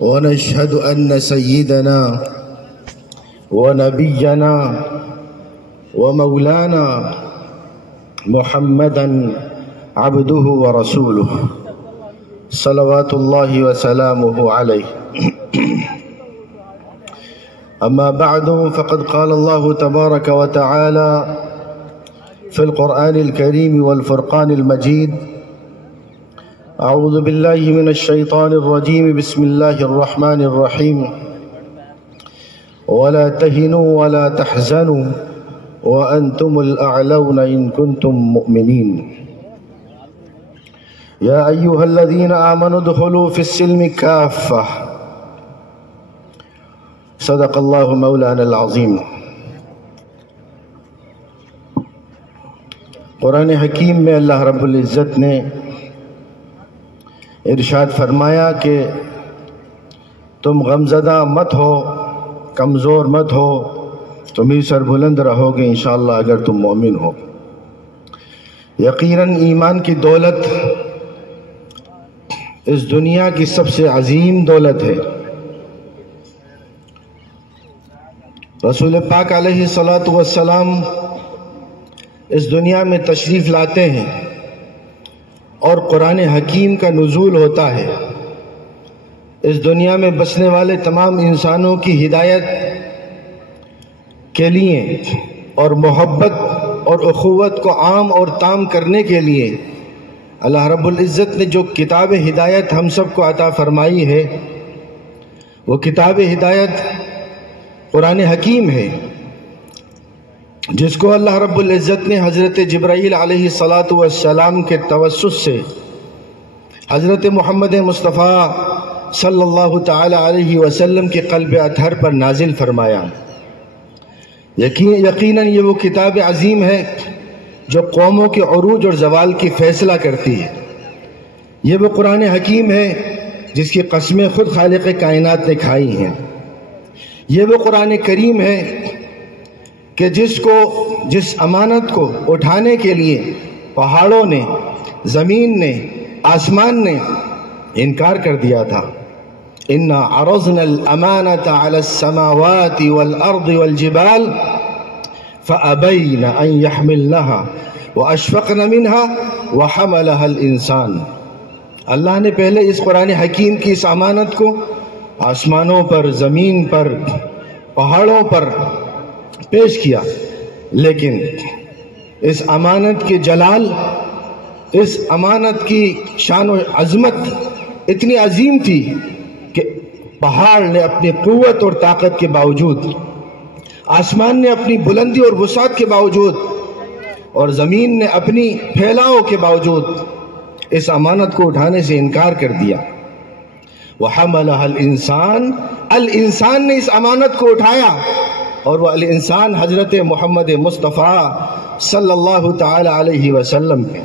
ونشهد أن سيدنا ونبينا ومولانا محمدا عبده ورسوله صلوات الله وسلامه عليه. أما بعد، فقد قال الله تبارك وتعالى في القرآن الكريم والفرقان المجيد: أعوذ بالله من الشيطان الرجيم، بسم الله الرحمن الرحيم. ولا تهنوا ولا تحزنوا وأنتم الأعلون إن كنتم مؤمنين. يا أيها الذين آمنوا ادخلوا في السلم كافة. صدق الله مولانا العظيم. قرآن حکیم میں اللہ رب العزت نے ارشاد فرمایا کہ تم غمزدہ مت ہو، کمزور مت ہو، تم ہی سر بلند رہو گے انشاءاللہ اگر تم مومن ہو۔ یقیناً ایمان کی دولت اس دنیا کی سب سے عظیم دولت ہے۔ رسول پاک علیہ الصلاۃ والسلام اس دنیا میں تشریف لاتے ہیں اور قرآن حکیم کا نزول ہوتا ہے۔ اس دنیا میں بسنے والے تمام انسانوں کی ہدایت کے لیے اور محبت اور اخوت کو عام اور تام کرنے کے لیے اللہ رب العزت نے جو کتاب ہدایت ہم سب کو عطا فرمائی ہے، وہ کتاب ہدایت قرآن حکیم ہے، جس کو اللہ رب العزت نے حضرت جبرائیل علیہ السلام کے توسط سے حضرت محمد مصطفیٰ صلی اللہ تعالی علیہ وسلم کے قلب اطہر پر نازل فرمایا۔ یقیناً یہ وہ کتاب عظیم ہے جو قوموں کے عروج اور زوال کی فیصلہ کرتی ہے۔ یہ وہ قرآن حکیم ہے جس کی قسمیں خود خالق کائنات نے کھائی ہیں۔ یہ وہ قرآن کریم ہے کہ جس امانت کو اٹھانے کے لیے پہاڑوں نے، زمین نے، آسمان نے انکار کر دیا تھا۔ اِنَّا عَرَضْنَا الْأَمَانَةَ عَلَى السَّمَاوَاتِ وَالْأَرْضِ وَالْجِبَالِ فَأَبَيْنَ أَن يَحْمِلْنَهَا وَأَشْفَقْنَ مِنْهَا وَحَمَلَهَا الْإِنسَانُ۔ اللہ نے پہلے اس قرآن حکیم کی اس امانت کو آسمانوں پر، زمین پر، پہاڑوں پر پیش کیا، لیکن اس امانت کے جلال، اس امانت کی شان و عظمت اتنی عظیم تھی کہ پہاڑ نے اپنی قوت اور طاقت کے باوجود، آسمان نے اپنی بلندی اور وسعت کے باوجود، اور زمین نے اپنی پھیلاؤ کے باوجود اس امانت کو اٹھانے سے انکار کر دیا۔ وَحَمَلَهَا الْإِنسَانُ، الانسان نے اس امانت کو اٹھایا، اور وہ الانسان حضرت محمد مصطفیٰ صلی اللہ تعالی علیہ وسلم کے،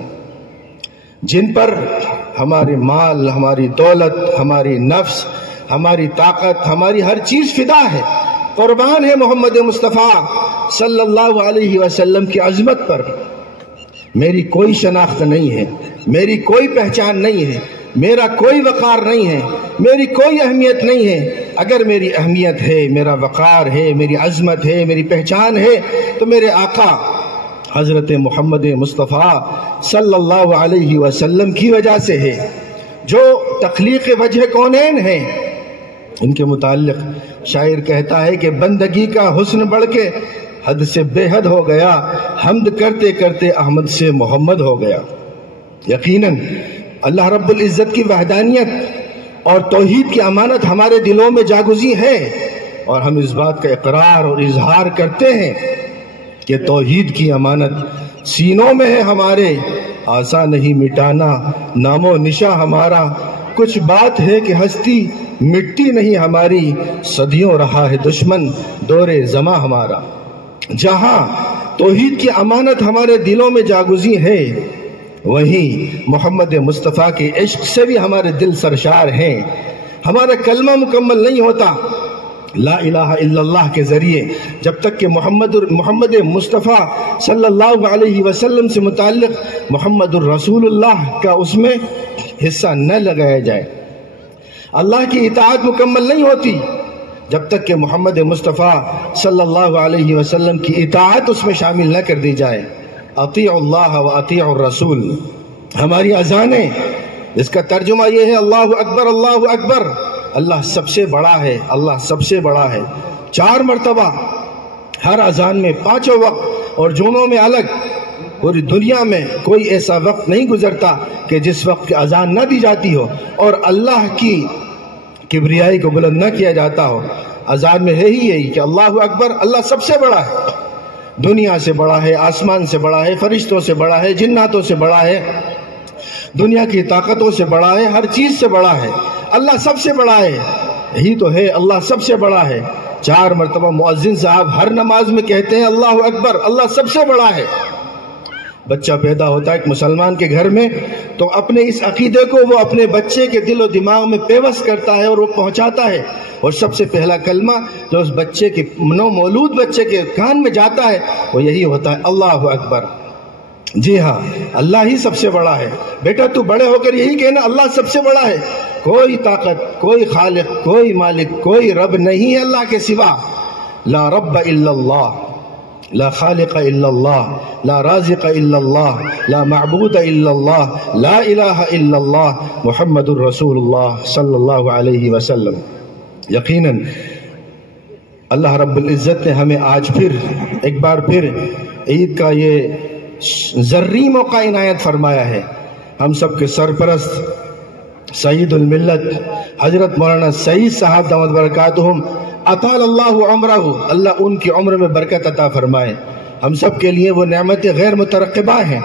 جن پر ہمارے مال، ہماری دولت، ہماری نفس، ہماری طاقت، ہماری ہر چیز فدا ہے، قربان ہے محمد مصطفیٰ صلی اللہ علیہ وسلم کی عظمت پر۔ میری کوئی شناخت نہیں ہے، میری کوئی پہچان نہیں ہے، میرا کوئی وقار نہیں ہے، میری کوئی اہمیت نہیں ہے۔ اگر میری اہمیت ہے، میرا وقار ہے، میری عظمت ہے، میری پہچان ہے، تو میرے آقا حضرت محمد مصطفیٰ صلی اللہ علیہ وسلم کی وجہ سے ہے، جو تخلیق وجہ کونین ہیں۔ ان کے متعلق شاعر کہتا ہے کہ بندگی کا حسن بڑھ کے حد سے بے حد ہو گیا، حمد کرتے کرتے احمد سے محمد ہو گیا۔ یقیناً اللہ رب العزت کی وحدانیت اور توحید کی امانت ہمارے دلوں میں جاگزی ہے، اور ہم اس بات کا اقرار اور اظہار کرتے ہیں کہ توحید کی امانت سینوں میں ہے ہمارے، آسان نہیں مٹانا نام و نشاں ہمارا، کچھ بات ہے کہ ہستی مٹی نہیں ہماری، صدیوں رہا ہے دشمن دور زماں ہمارا۔ جہاں توحید کی امانت ہمارے دلوں میں جاگزی ہے، وہیں محمد مصطفیٰ کے عشق سے بھی ہمارے دل سرشار ہیں۔ ہمارا کلمہ مکمل نہیں ہوتا لا الہ الا اللہ کے ذریعے جب تک کہ محمد مصطفیٰ صلی اللہ علیہ وسلم سے متعلق محمد الرسول اللہ کا اس میں حصہ نہ لگایا جائے۔ اللہ کی اطاعت مکمل نہیں ہوتی جب تک کہ محمد مصطفیٰ صلی اللہ علیہ وسلم کی اطاعت اس میں شامل نہ کر دی جائے۔ اطیعوا اللہ و اطیعوا الرسول ہماری اذانیں، اس کا ترجمہ یہ ہے اللہ اکبر اللہ اکبر، اللہ سب سے بڑا ہے، اللہ سب سے بڑا ہے۔ 4 مرتبہ ہر اذان میں، 5 وقت اور جمعوں میں الگ۔ پوری دنیا میں کوئی ایسا وقت نہیں گزرتا کہ جس وقت کی اذان نہ دی جاتی ہو اور اللہ کی کبریائی کو بلند نہ کیا جاتا ہو۔ اذان میں ہے ہی یہی کہ اللہ اکبر، اللہ سب سے بڑا ہے، دنیا سے بڑا ہے، آسمان سے بڑا ہے، فرشتوں سے بڑا ہے، جناتوں سے بڑا ہے، دنیا کی طاقتوں سے بڑا ہے، ہر چیز سے بڑا ہے، اللہ سب سے بڑا ہے۔ یہی تو ہے، اللہ سب سے بڑا ہے۔ 4 مرتبہ مؤذن صاحب ہر نماز میں کہتے ہیں اللہ اکبر، اللہ سب سے بڑا ہے۔ بچہ پیدا ہوتا ہے ایک مسلمان کے گھر میں تو اپنے اس عقیدے کو وہ اپنے بچے کے دل و دماغ میں پیوست کرتا ہے اور وہ پہنچاتا ہے، اور سب سے پہلا کلمہ جو اس بچے کے نو مولود بچے کے کان میں جاتا ہے وہ یہی ہوتا ہے، اللہ اکبر۔ جی ہاں، اللہ ہی سب سے بڑا ہے۔ بیٹا تو بڑے ہو کر یہی کہنا اللہ سب سے بڑا ہے، کوئی طاقت، کوئی خالق، کوئی مالک، کوئی رب نہیں ہے اللہ کے سوا۔ لا رب الا اللہ، لا خالق الا اللہ، لا رازق الا اللہ، لا معبود الا اللہ، لا الہ الا اللہ، محمد الرسول اللہ صلی اللہ علیہ وسلم۔ یقیناً اللہ رب العزت نے ہمیں آج پھر ایک بار پھر عید کا یہ ذری موقع عنایت فرمایا ہے۔ ہم سب کے سرپرست سید الملت حضرت مولانا سعید صاحب دامت برکاتہم اطال اللہ عمرہ، اللہ ان کی عمر میں برکت عطا فرمائے۔ ہم سب کے لیے وہ نعمتیں غیر مترقبہ ہیں،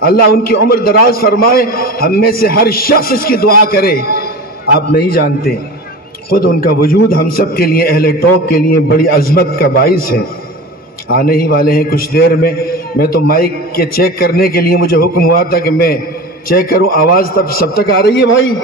اللہ ان کی عمر دراز فرمائے۔ ہم میں سے ہر شخص اس کی دعا کرے۔ آپ نہیں جانتے، خود ان کا وجود ہم سب کے لیے، اہل ٹاک کے لیے بڑی عظمت کا باعث ہے۔ آنے ہی والے ہیں کچھ دیر میں۔ میں تو مائک کے چیک کرنے کے لیے مجھے حکم ہوا تھا کہ میں چیک کروں، آواز تب سب تک آ رہی ہے بھائی؟